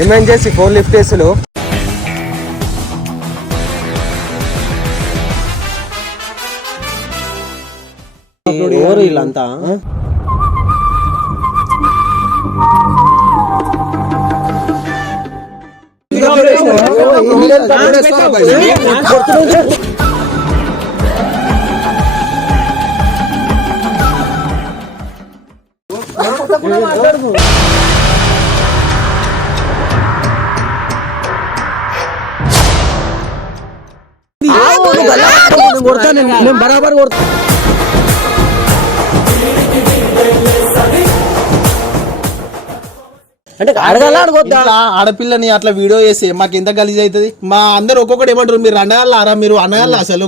ఏమేం చేసి phone lift చేస్తులు వీళ్ళంతా బరాబర్ కొడతా. అంటే అడగాల అడగొద్దా? ఆడపిల్లని అట్లా వీడియో చేసి మాకు ఎంత గలీజ్ అవుతుంది. మా అందరు ఒక్కొక్కటి ఏమంటారు, మీరు అనగాలరా, మీరు అనగాల అసలు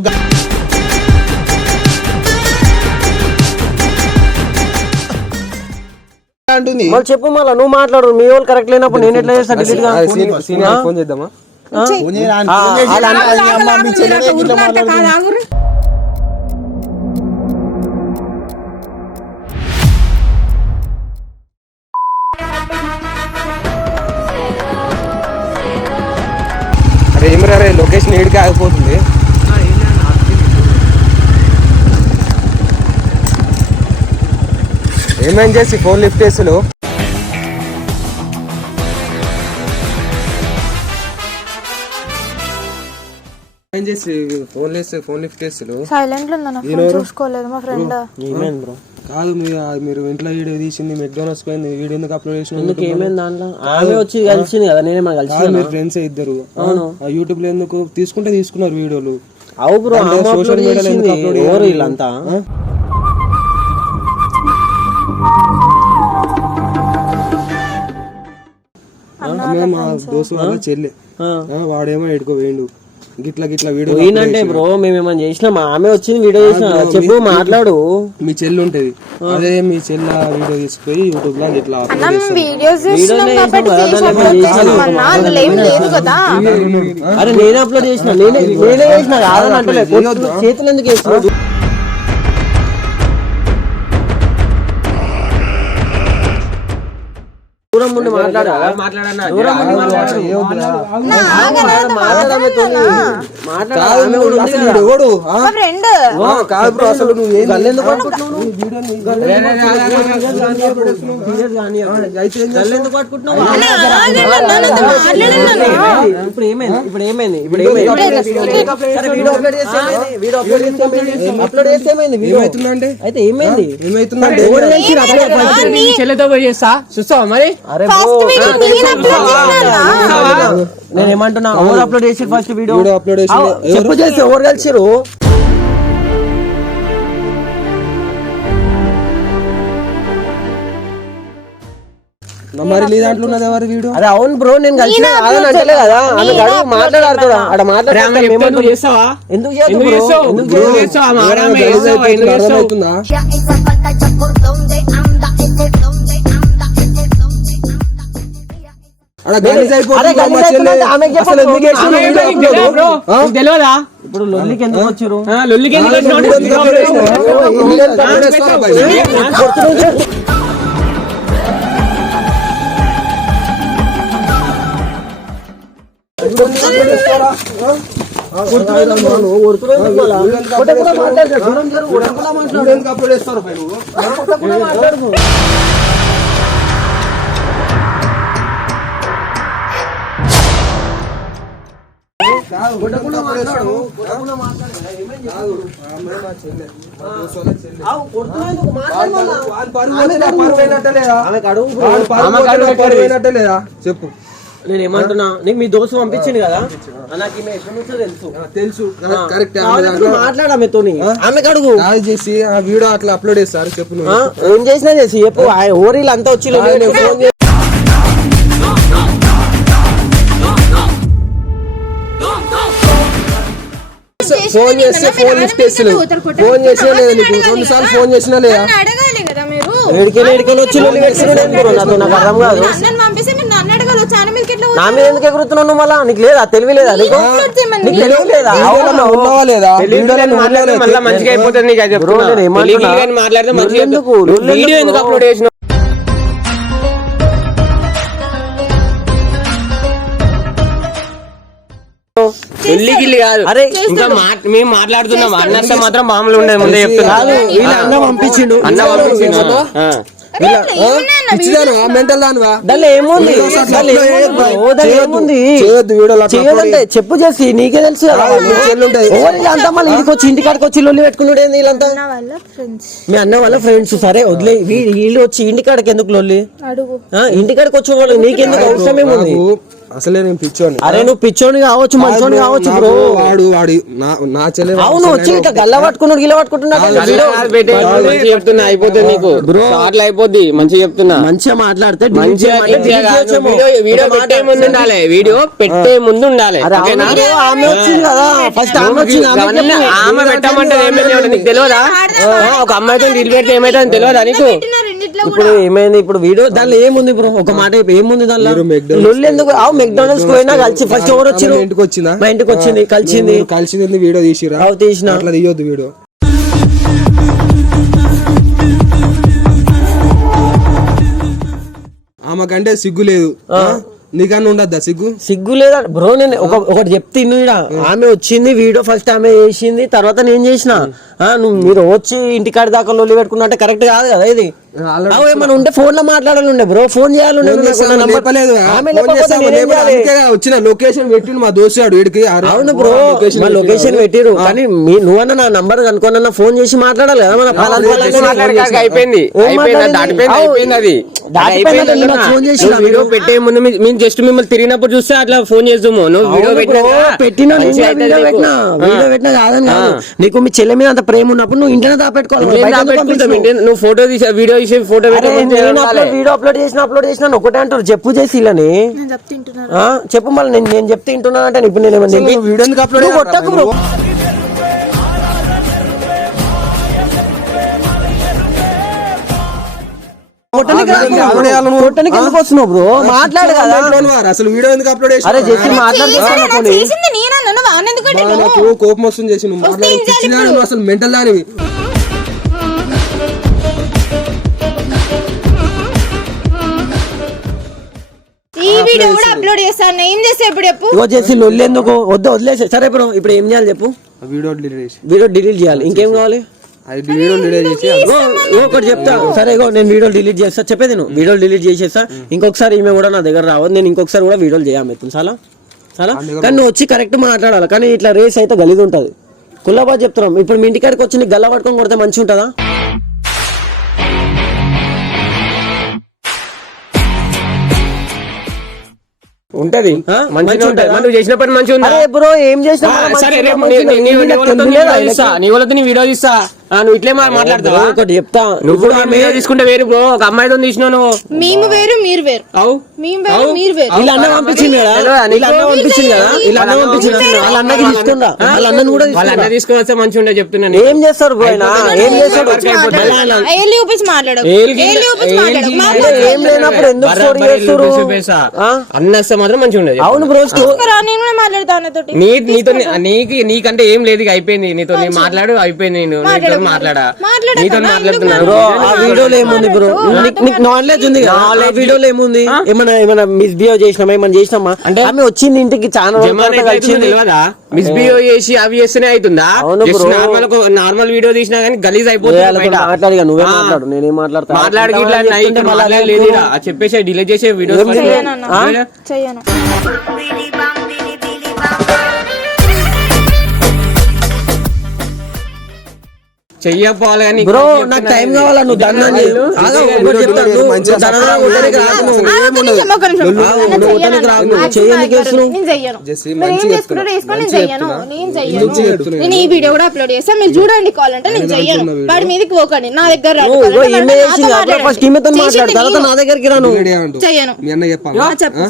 అంటుంది. చెప్పు మళ్ళీ నువ్వు మాట్లాడు. మీ వాళ్ళు కరెక్ట్ లేనప్పుడు నేను ఎట్లా చేస్తా? ఫోన్ చేద్దామా? ఏమరే లొకేషన్ ఏడికి ఆగిపోతుంది. ఏమేం చేసి ఫోన్ లిఫ్ట్ చేస్తులు ఫోన్ లిఫ్ట్ చేస్తులు సైలెంట్ లో చూసుకోలేదు మా ఫ్రెండ్. కాదు మీరు ఇంట్లో వీడియో తీసింది మెక్డోనల్డ్స్ పోయింది, వీడియో ఎందుకు అప్లోడ్ చేసిన? ఏమైంది దాంట్లో? ఆమె వచ్చి కలిసింది కదా, నేనే కలిసి. మీరు ఫ్రెండ్స్ ఇద్దరు యూట్యూబ్ లో ఎందుకు తీసుకున్నారు వీడియోలు? అవు బ్రో, సోషల్ మీడియాలో వీళ్ళంతా మా దోస్తు వాళ్ళ చెల్లె, వాడేమో ఎడుకో వేయండు గిట్లా వీడియో పోయినంటే బ్రో మేమేమన్నా చేసినాం. ఆమె వచ్చింది వీడియో చేసిన. చెప్పు, మాట్లాడు. మీ చెల్లి ఉంటది, అదే మీ చెల్ల వీడియో తీసుకుపోయి యూట్యూబ్ లో ఇట్లా అరే నేనే అప్లోడ్ చేసిన, నేనే చేసిన కాదని అంటే చేతులు ఎందుకు వేస్తున్నాడు? దూరం ముందు ఇప్పుడు ఏమైంది? అయితే ఏమైంది? చెల్లెతో పోయి చేస్తా చూస్తావా మరి? నేను ఏమంటున్నా, ఎవరు అప్లోడ్ చేసి ఫస్ట్ వీడియో చెప్పు చేసి ఎవరు కలిసిరు? మరి దాంట్లో ఉన్నది ఎవరు వీడియో? అరే అవును బ్రో, నేను కలిసిన అంటలే కదా. మాట్లాడుతున్నా అక్కడ ఎందుకు చేస్తావా? అర్థమవుతుందా? తెలియదా? ఇప్పుడు లొల్లికి ఎందుకు వచ్చారు? లొల్లికి చెప్పు. నేను ఏమంటున్నా, నీకు మీ దోస్తు పంపించింది కదా, నాకు తెలుసు. మాట్లాడా మీతో, ఆమెకు అడుగు. చేసి ఆ వీడియో అట్లా అప్లోడ్ చేస్తారు. చెప్పు, ఏం చేసినా చేసి చెప్పు. ఓరీలు అంతా వచ్చి ఫోన్ చేస్తే ఫోన్ లిఫ్ట్ చేస్తలేదు. ఫోన్ చేసినా లేదా నీకు? 2 సార్లు ఫోన్ చేసినా లేదా? ఎడికెళ్ళి వచ్చి నాకు అర్థం కాదు. నా మీద ఎందుకు ఎగురుతున్నావు నువ్వు? మళ్ళా నీకు లేదా తెలివి లేదా? నీకు తెలివి లేదా? ఉన్నావా లేదా? మంచిగా అయిపోతుంది. పెళ్లి గిల్లి కాదు అరే ఇంకా మేము మాట్లాడుతున్నాం అన్నట్టు మాత్రం మామూలు ఉండదు ముందే చెప్తున్నా వీళ్ళ అన్న పంపించిండు అన్న పంపించిండు మెంటల్ దానివా దానిలో ఏముంది చేయదంటే చెప్పు చేసి నీకే తెలుసు కదా వీళ్ళంతా మళ్ళీ ఇంటికి వచ్చి ఇంటికాడికి వచ్చి లొల్లి పెట్టుకున్నాడు ఏంది వీళ్ళంతా నా వల్ల ఫ్రెండ్స్ మీ అన్న వాళ్ళ ఫ్రెండ్స్ సరే వదిలే వీళ్ళు వచ్చి ఇంటికాడికి ఎందుకు లొల్లి అడుగు ఇంటికాడికి వచ్చి వాళ్ళు నీకెందుకు అవసరం ఏముంది అసలే నేను పిచ్చోని అరే నువ్వు పిచ్చోని కావచ్చు మంచోని కావచ్చు బ్రో వాడు నా చెల్లె అవును వచ్చి ఇట్లా గల్ల పట్టుకున్నాడు గిల్ల పట్టుకుంటున్నాడు చెప్తున్నా అయిపోతుంది నీకు అట్లా అయిపోద్ది మంచిగా చెప్తున్నా మంచిగా మాట్లాడితే మంచిగా వీడియో పెట్టే ముందు ఉండాలి వీడియో పెట్టే ముందు ఉండాలి ఆమె వచ్చింది కదా ఫస్ట్ ఆమె వచ్చింది ఆమె పెట్టమంటే ఏమైంది నీకు తెలియదా ఒక అమ్మాయితో నిలబెడితే ఏమైతే తెలియదా నీకు ఇప్పుడు ఏమైంది ఇప్పుడు వీడియో దానిలో ఏముంది బ్రో ఒక మాట ఏముంది దానిలో లొల్లి ఎందుకు మెక్డానల్డ్స్ పోయినా కలిసి ఫస్ట్ ఎవరు వచ్చారు ఇంటికి వచ్చిందా మా ఇంటికి వచ్చింది కలిసింది కలిసింది వీడియో తీసిరా తీసిన అట్లా తీయొద్దు వీడియో ఆమెకంటే సిగ్గు లేదు నీకన్నా ఉండద్దా సిగ్గు లేదా బ్రో నేను ఒకటి చెప్తే ఆమె వచ్చింది వీడియో ఫస్ట్ ఆమె చేసింది తర్వాత నేను చేసిన నువ్వు మీరు వచ్చి ఇంటికాడి దాకా లొల్లి పెట్టుకున్నట్టే కరెక్ట్ కాదు కదా ఇది ఏమన్నా ఉంటే ఫోన్ లో మాట్లాడాలి బ్రో ఫోన్ చేయాలి వచ్చిన లొకేషన్ పెట్టిండు మా దోస్తాడు వీడికి అవును బ్రో మా లొకేషన్ పెట్టిరు కానీ నువ్వన్నా నా నంబర్ కనుకోనన్నా ఫోన్ చేసి మాట్లాడాలి కదా మన అయిపోయింది అది ఫోన్ చేసి వీడియో పెట్టే ముందు మేము జస్ట్ మిమ్మల్ని తిరిగినప్పుడు చూస్తే అట్లా ఫోన్ చేద్దాము నువ్వు వీడియో పెట్టినా వీడియో పెట్టినా కాదని కాదు నీకు మీ చెల్లె మీద అంత ప్రేమ ఉన్నప్పుడు నువ్వు ఇంటనే దాపెట్టుకోవాలి నువ్వు ఫోటో తీసా వీడియో తీసి ఫోటో వీడియో అప్లోడ్ చేసిన ఒకటే అంటారు చెప్పు చేసి ఇలాని నేను చెప్తుంటున్నాను చెప్పు మళ్ళీ నేను చెప్తే వింటున్నా అంటే ఇప్పుడు నేను వీడియో ఎందుకు అప్లోడ్ కొట్టకు బ్రో కొట్టనికి ఎందుకు వస్తున్నావు బ్రో మాట్లాడు కదా అసలు వీడియో ఎందుకు అప్లోడ్ అరే చేసి మాట్లాడుతున్నాను నాకు కోపం వస్తుంది చేసి నువ్వు మాట్లాడు అసలు మెంటల్ దానివి ఈ వీడియో కూడా అప్లోడ్ చేస్తాను ఏం చేస్తా ఇప్పుడు చెప్పు ఇగో చేసి లొల్లి ఎందుకు వదిలేసే సరే ఇప్పుడు ఏం చేయాలి చెప్పు వీడియో డిలీట్ చేయాలి ఇంకేం కావాలి ఒకటి చెప్తా సరే ఇగో నేను వీడియో డిలీట్ చేస్తా చెప్పేది నువ్వు వీడియో డిలీట్ చేసేస్తా ఇంకొకసారి ఈమె కూడా నా దగ్గర రావద్దు నేను ఇంకొకసారి కూడా వీడియోలు చేయమెత్తాను చాలా కానీ నువ్వు వచ్చి కరెక్ట్ మాట్లాడాలి కానీ ఇట్లా రేస్ అయితే గలీజ్ ఉంటది కుల్లాబాద్ చెప్తున్నాం ఇప్పుడు మీ ఇంటికాడికి వచ్చి నీకు గల్ల పట్టుకొని కొడితే మంచి ఉంటుందా ఉంటది మంచిగా ఉంటది నువ్వు చేసిన పని మంచిగా ఉందా బ్రో ఏం చేసినా సరే రేపు నీ వాళ్ళతో వీడియో తీస్తా నువ్వు ఇట్లే మాట్లాడతావా ఒకటి చెప్తా నువ్వు వీడియో తీసుకుంటే వేరు బ్రో ఒక అమ్మాయితో తీసినావు నువ్వు మేము వేరు మీరు వేరు మేము వేరు మీరు వేరు ఇలా అన్న పంపించింది కదా ఇలా అన్న పంపించింది కదా ఇలా అన్న పంపించింది వాళ్ళ అన్నకి తీసుకుందా వాళ్ళ అన్నను కూడా వాళ్ళ అన్న తీసుకుని వస్తే మంచిగా ఉండే చెప్తున్నాను ఏం చేస్తారు బ్రో ఏం చేస్తారు ఏళ్ళు చూపించి మాట్లాడు ఏం లేనప్పుడు ఎందుకు స్టోరీ చేస్తారు అన్న వస్తే మాత్రం మంచిగా ఉండేది అవును బ్రో నేను కూడా మాట్లాడతాను నీతో నీకంటే ఏం లేదు అయిపోయింది నీతో నేను మాట్లాడు అయిపోయింది నేను మాట్లాడా నీతో మాట్లాడుతున్నా బ్రో ఆ వీడియోలో ఏముంది బ్రో నీకు నాలెడ్జ్ ఉంది కదా ఆ వీడియోలో ఏముంది ఏమైనా మిస్బిహేవ్ చేసినామా ఏమైనా చేసినామా అంటే ఆమె వచ్చింది ఇంటికి చాలా తెలియదా మిస్బిహేవ్ చేసి అవి చేస్తేనే అవుతుందా నార్మల్ వీడియో తీసినా కానీ గలీజ్ అయిపోతుంది మాట్లాడిగా నువ్వే మాట్లాడు నేనేం మాట్లాడతా మాట్లాడి లేదు చెప్పేసి డిలీట్ చేసే వీడియో చెయ్యను చెయ్యపోవాలి కానీ బ్రో నాకు టైం కావాలా నువ్వు దండం నేను ఈ వీడియో కూడా అప్లోడ్ చేస్తాను మీరు చూడండి కాల్ అంటే నేను చెయ్యను వాడి మీదకి పోకండి నా దగ్గర తర్వాత నా దగ్గరికి రాను చెయ్యను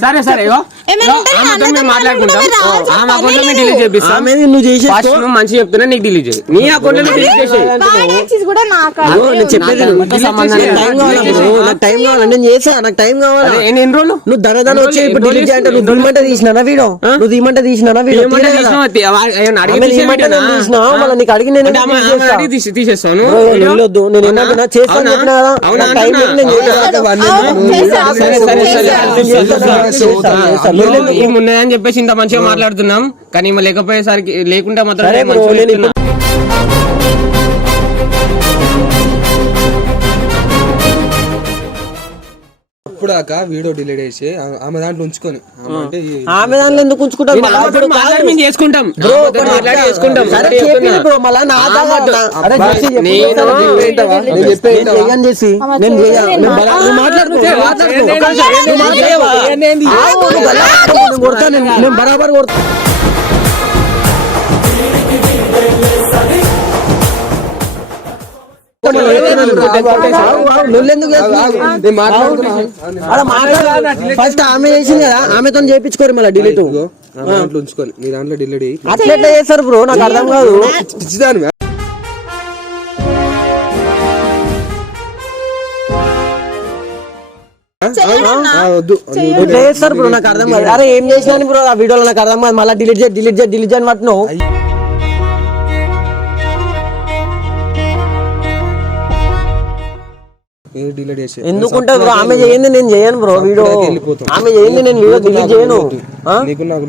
సరే సరే మాట్లాడుకుంటాం డిలీట్ చేపిస్తాను నువ్వు మంచిగా చెప్తున్నా నీకు డిలీట్ చేయి నీ అకౌంట్ లో డిలీట్ చేసి బ్యాడ్ యాక్సెస్ కూడా నా నేను కాదు. చెప్పేది నాకు టైం కావాలి, నేను చేసా, నాకు టైం కావాలి. ఎన్ని రోజులు నువ్వు ధన వచ్చి ఇప్పుడు డిలీట్ చేయంటే నువ్వు దిమ్మంటే తీసినా వీడియో, నువ్వు దిమ్మంటే తీసినా వీడియో తీసినా మళ్ళీ నీకు అడిగి నేను తీసేస్తాను. వెళ్ళొద్దు, నేను ఏమంటున్నా చేస్తాను చెప్పినా కదా, నాకు టైం లేదు, నేను ఉన్నాయని చెప్పేసి ఇంత మంచిగా మాట్లాడుతున్నాం, కానీ లేకపోయేసరికి లేకుంటే మాత్రం ఇప్పుడు దాకా వీడియో డిలీట్ చేసి ఆమె దాంట్లో ఉంచుకొని అంటే ఆమె దాంట్లో ఎందుకు ఉంచుకుంటారు చేసుకుంటాం. నేను బరాబర్ కొడతా. ఫస్ట్ ఆమె చేసింది కదా, ఆమెతో చేయించుకోరు మళ్ళీ డిలీట్ దాంట్లో ఉంచుకొని నీ దాంట్లో డిలీట్ అయ్యి అట్లా ఎట్లా చేస్తారు బ్రో, నాకు అర్థం కాదు. పిచ్చిదాని వద్దు ఎట్లా చేస్తారు బ్రో, నాకు అర్థం కాదు. అరే ఏం చేసినా బ్రో ఆ వీడియోలో నాకు అర్థం కాదు, మళ్ళీ డిలీట్ చేయని పట్టినావు. డిలీట్ చేసి ఎందుకుంటే బ్రో ఆమె చేయండి నేను చేయను బ్రో వీడియో, ఆమె చేయండి నేను వీడియో డిలీట్ చేయను. నీకు నాకు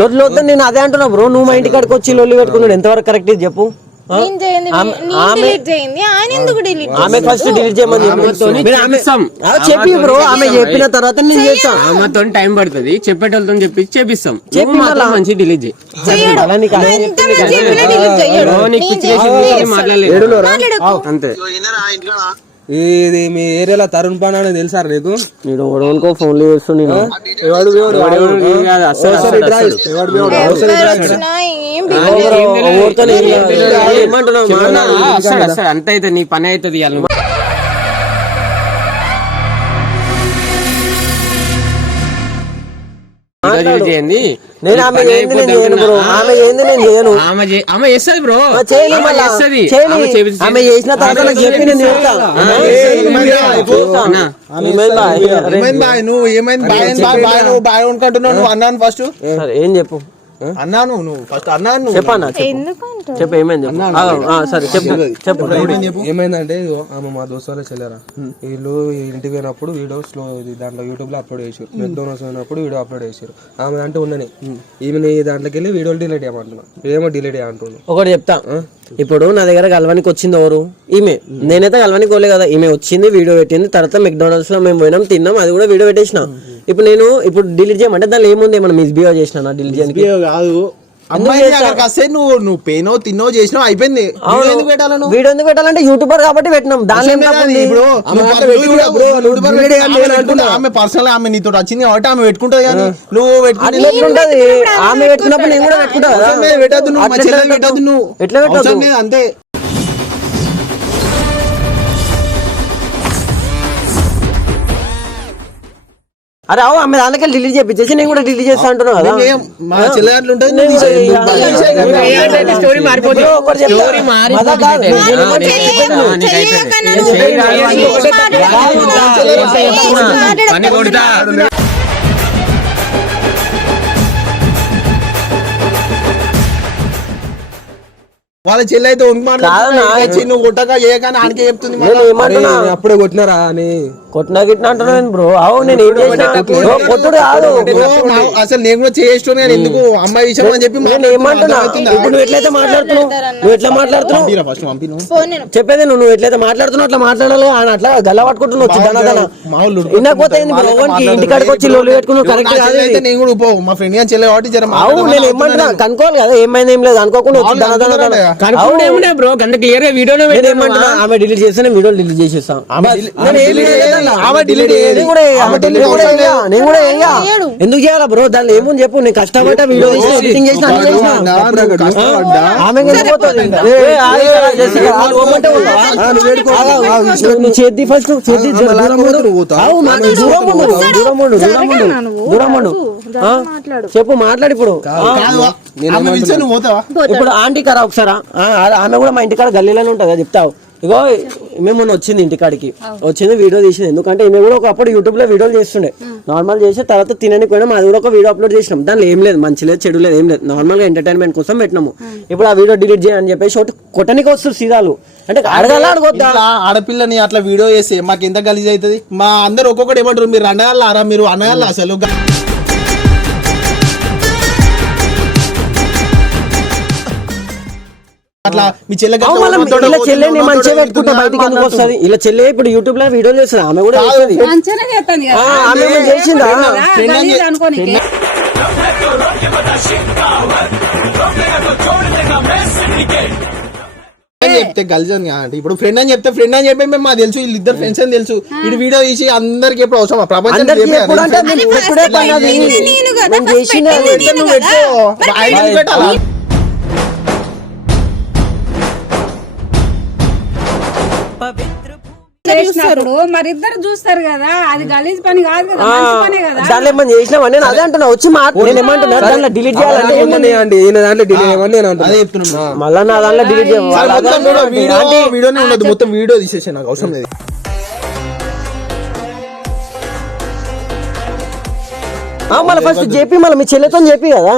లొల్లు వద్దు, నేను అదే అంటున్నా బ్రో. నువ్వు మా ఇంటి కాడికి వచ్చి లొల్లు పెట్టుకున్నాడు ఎంతవరకు కరెక్ట్ ఇది చెప్పు. నేను చేయండి, నేను డిలీట్ చేయండి, ఆయన ఎందుకు డిలీట్? ఆమె ఫస్ట్ డిలీట్ చేయమని చెప్పి బ్రో, ఆమె చెప్పిన తర్వాత నేను చేస్తాను. ఆమెతో టైం పడుతుంది, చెప్పేటోళ్ళతో చెప్పి చేపిస్తాం. మంచి డిలీట్ చేయి. అంతే. ఇది మీ ఏరియాలో తరుణ్ పాండా అని తెలుసా నీకు? నేను ఫోన్ చేస్తాను నేను. అంత అయితే నీ పని అవుతుంది. నేను ఆమె ఏంది నేను చేయను బ్రో, ఆమె ఏంది నేను చేయను. ఆమె చేస్తుంది బ్రో, ఆమె చేసిన తర్వాత నాకు చెప్పి నేను చేస్తా. నువ్వు ఏమైంది బాయ్ అనుకుంటున్నావు? నువ్వు అన్నాను ఫస్ట్ ఏం చెప్పు అన్నాను, నువ్వు ఫస్ట్ అన్నాను చెప్పన్నా చెప్పు ఏమైంది సరే చెప్పు. ఏమైందంటే ఆమె మా దోస్తు వాళ్ళే చెల్లారా, వీళ్ళు ఇంటికి పోయినప్పుడు వీడియో దాంట్లో యూట్యూబ్ లో అప్లోడ్ చేసారు. మెక్డోనల్డ్స్ పోయినప్పుడు వీడియో అప్లోడ్ చేశారు. ఆమె అంటే ఉండని ఈమె దాంట్లోకి వెళ్ళి వీడియోలు డిలీట్ చేయమంటున్నా, ఏమో డిలీట్ చేయంటున్నాను. ఒకటి చెప్తా, ఇప్పుడు నా దగ్గర కలవానికి వచ్చింది ఎవరు? ఈమె. నేనైతే కలవానికి పోలే కదా, ఈమె వచ్చింది వీడియో పెట్టింది. తర్వాత మెక్డోనల్డ్స్ లో మేము పోయినాం తిన్నాం, అది కూడా వీడియో పెట్టేసిన. ఇప్పుడు నేను డిలీట్ చేయమంటే దానిలో ఏముంది, ఏమన్నా మిస్బిహేవ్ చేసిన డిలీట్ చేయడానికి కాదు. అమ్మాయి నువ్వు పెయినో తిన్నో చేసినావు అయిపోయింది. వీడియో ఎందుకు పెట్టాలంటే యూట్యూబర్ కాబట్టి పెట్టినాం, దానిలో ఆమె పర్సనల్ ఆమె నీతో వచ్చింది కాబట్టి ఆమె పెట్టుకుంటది. కానీ నువ్వు పెట్టుకుంటది, ఆమె పెట్టుకున్నప్పుడు నేను కూడా పెట్టుకుంటా. పెట్టద్దు నువ్వు ఎట్లా పెట్టదు అంతే. అరే అవు ఆమె దానికి డిలీట్ చేపించేసి నేను కూడా డిలీట్ చేస్తా అంటున్నావు కదా. మా చెల్లెలు స్టోరీ మారిపోతుంది. వాళ్ళ చెల్లి అయితే నువ్వు కొట్టక ఏ కానీ ఆనకే చెప్తుంది. అప్పుడే కొట్టినారా అని కొట్టినా గిట్టినా అంటున్నాను బ్రో. అవు నేను ఏం చేసిన కొట్టుడు కాదు, అసలు నేను కూడా చేసిన ఎందుకు అమ్మాయి విషయం అని చెప్పి నేను ఏమంటున్నా. ఇప్పుడు నువ్వు ఎట్లయితే మాట్లాడుతున్నావు, నువ్వు ఎట్లా మాట్లాడుతున్నావు చెప్పేది, నువ్వు ఎట్లయితే మాట్లాడుతున్నావు అట్లా మాట్లాడాలి. ఆయన అట్లా గల్ల పట్టుకుంటున్నావు వినకపోతే ఇంటికాడికి వచ్చి లోలు పెట్టుకున్నావు కరెక్ట్ కాదు. నేను కూడా మా ఫ్రెండ్ గాని చెల్లె కాబట్టి అవు నేను ఏమంటున్నా కనుక్కోవాలి కదా, ఏమైంది ఏం లేదు అనుకోకుండా వచ్చి బ్రో. గంట క్లియర్ గా వీడియో ఏమంటున్నా, ఆమె డిలీట్ చేస్తే వీడియో డిలీట్ చేసేస్తాం. ఆమె delete చేయాలి. నేను కూడా వేయా. ఎందుకు చేయాలా బ్రో? దానిలో ఏముంది చెప్పు. నేను కష్టపడ్డ వీడియో తీసి ఎడిటింగ్ చేసిన అన్ని చేసిన. ఆమె ఎందుకు పోతుంది ఇంకా? నువ్వు చేద్ది ఫస్ట్ చేద్ది దూరం చెప్పు మాట్లాడి ఇప్పుడు. ఆమె పిలిస్తే నువ్వు పోతావా? ఇప్పుడు ఆంటీ కరా ఒకసారా ఆమె కూడా మా ఇంటికాడ గల్లీలోనే ఉంటుందా చెప్తావు. ఇగో మేము మొన్న వచ్చింది ఇంటికాడికి వచ్చింది వీడియో తీసింది. ఎందుకంటే ఈమె కూడా ఒకప్పుడు యూట్యూబ్ లో వీడియోలు చేస్తుండే. నార్మల్ చేసి తర్వాత తినని పోయినా అది కూడా ఒక వీడియో అప్లోడ్ చేసినాం. దానిలో ఏం లేదు, మంచి లేదు, చెడు లేదు, ఏం లేదు. నార్మల్ గా ఎంటర్టైన్మెంట్ కోసం పెట్టినాము. ఇప్పుడు ఆ వీడియో డిలీట్ చేయని చెప్పేసి ఒకటి కొట్టనికి వస్తుంది సీదాలు. అంటే అడగాల అడగొద్దా? ఆడపిల్లని అట్లా వీడియో చేస్తే మాకు ఎంత గలీజ్ అవుతుంది. మా అందరు ఒక్కొక్కటి ఏమంటారు, మీరు అన్నగాళ్ళారా, మీరు అన్నగాళ్ళ అసలు అట్లా మీ చెల్లె ఇలా చెల్లెని మంచిగా పెట్టుకుంటే బయటికి ఎందుకు వస్తుంది? ఇలా చెల్లె ఇప్పుడు యూట్యూబ్ లో వీడియో చేస్తుంది. ఆమె కూడా చేస్తుంది. ఆమె ఏమైనా చేసిందా? చెప్తే గల్జ్ అని అంటే ఇప్పుడు ఫ్రెండ్ అని చెప్తే ఫ్రెండ్ అని చెప్పి మేము మాకు తెలుసు, వీళ్ళిద్దరు ఫ్రెండ్స్ అని తెలుసు. ఇది వీడియో తీసి అందరికి ఎప్పుడు అవసరం ప్రపంచం పెట్టాలా? మరి ఇద్దరు చూస్తారు కదా, అది గలీజ్ పని కాదు కదా, మంచి పనే కదా. దాంట్లో ఏమన్నా చేసినావా? నేను అదే అంటున్నా. వచ్చి నేను ఏమంటున్నా, దాంట్లో డిలీట్ చేయాలంటే అదే చెప్తున్నా. మళ్ళా నా దాంట్లో డిలీట్ వీడియోనే ఉండదు, మొత్తం వీడియో తీసేసి నాకు అవసరం లేదు. మళ్ళీ ఫస్ట్ చెప్పి మళ్ళీ మీ చెల్లెతో చెప్పి కదా.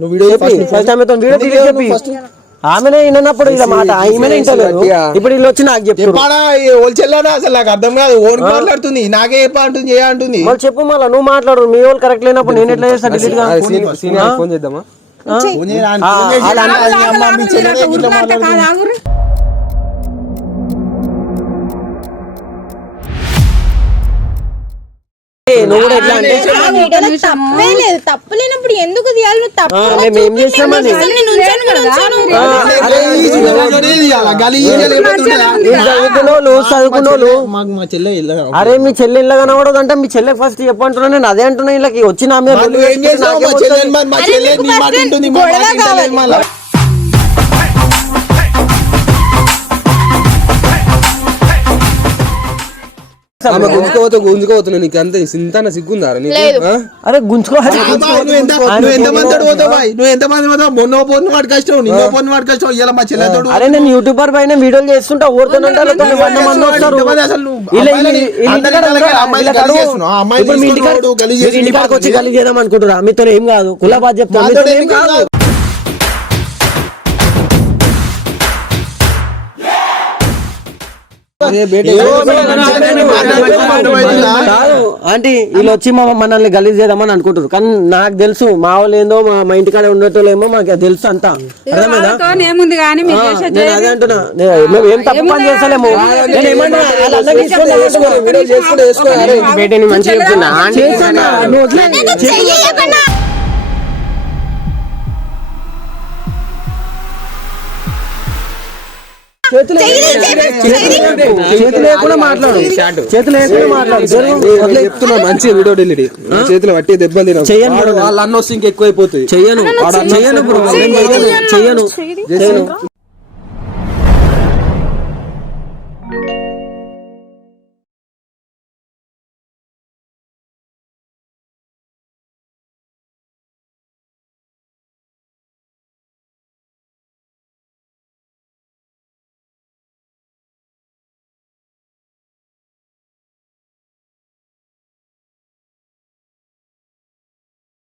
నువ్వు వీడియో ఫస్ట్ ఆమెతో వీడియో డిలీట్ చెప్పి ఆమెనే విన్నప్పుడు ఇలా మాట ఆమెనే ఇంటలేదు. ఇప్పుడు వీళ్ళు వచ్చి నాకు చెప్పి చెల్లాడా అసలు నాకు అర్థం కాదు. ఓన్ మాట్లాడుతుంది, నాకే అంటుంది ఏ అంటుంది. మళ్ళీ చెప్పు మళ్ళీ నువ్వు మాట్లాడు. మీ వాళ్ళు కరెక్ట్ లేనప్పుడు నేను ఎట్లా చేస్తా డిలీట్ గా? ఫోన్ చేద్దామా? నువ్వు కూడా ఎట్లా అంటే తప్పే లేదు. తప్పు లేనప్పుడు ఎందుకు తీయాలి? నువ్వు తప్పు మేము ఏం చేసినామని చదువుకున్నోళ్ళు మా చెల్లె అరే మీ చెల్లె ఇళ్ళ కనబడదు అంటే మీ చెల్లెకి ఫస్ట్ చెప్పంటున్నా. నేను అదే అంటున్నా. వీళ్ళకి వచ్చి నా మీద గుంజుకోవద్దు. నీకు అంత సింతాన సిగ్గుందా? అరే గుంజుకో. నువ్వు ఎంతమంది పోతావు? నువ్వు ఎంతమంది పోతావు? మొన్న పొన్ను వాడు కష్టం, నిన్న పొన్ను వాడు కష్టం, ఇలా మా చెల్లెతో. అరే నేను యూట్యూబర్ పైన వీడియోలు చేస్తుంటా ఓడుతుంటే ఇంటికాడికి వచ్చి గలీజ్ చేద్దాం అనుకుంటున్నా. మీతో ఏం కాదు, కుల బాధ చెప్తా ఏం కాదు. ఆంటీ వీళ్ళు వచ్చి మనల్ని గలీజ్ చేద్దామని అనుకుంటారు. కానీ నాకు తెలుసు మా వాళ్ళు ఏందో మా ఇంటికాడ ఉండేటోళ్ళేమో మాకు తెలుసు అంతా. అర్థమైందా? నేను అదే అంటున్నా. మేము ఏం తప్పు పని చేస్తలేము. నేను ఏమన్నా చేతులు లేకుండా మాట్లాడు. చేతులు లేకుండా మాట్లాడు. చెప్తున్నా మంచి వీడియో డిలీట్. చేతులు పట్టి దెబ్బలు తిన వాళ్ళ అన్న వస్తే ఇంకెక్కువైపోతుంది. చెయ్యను.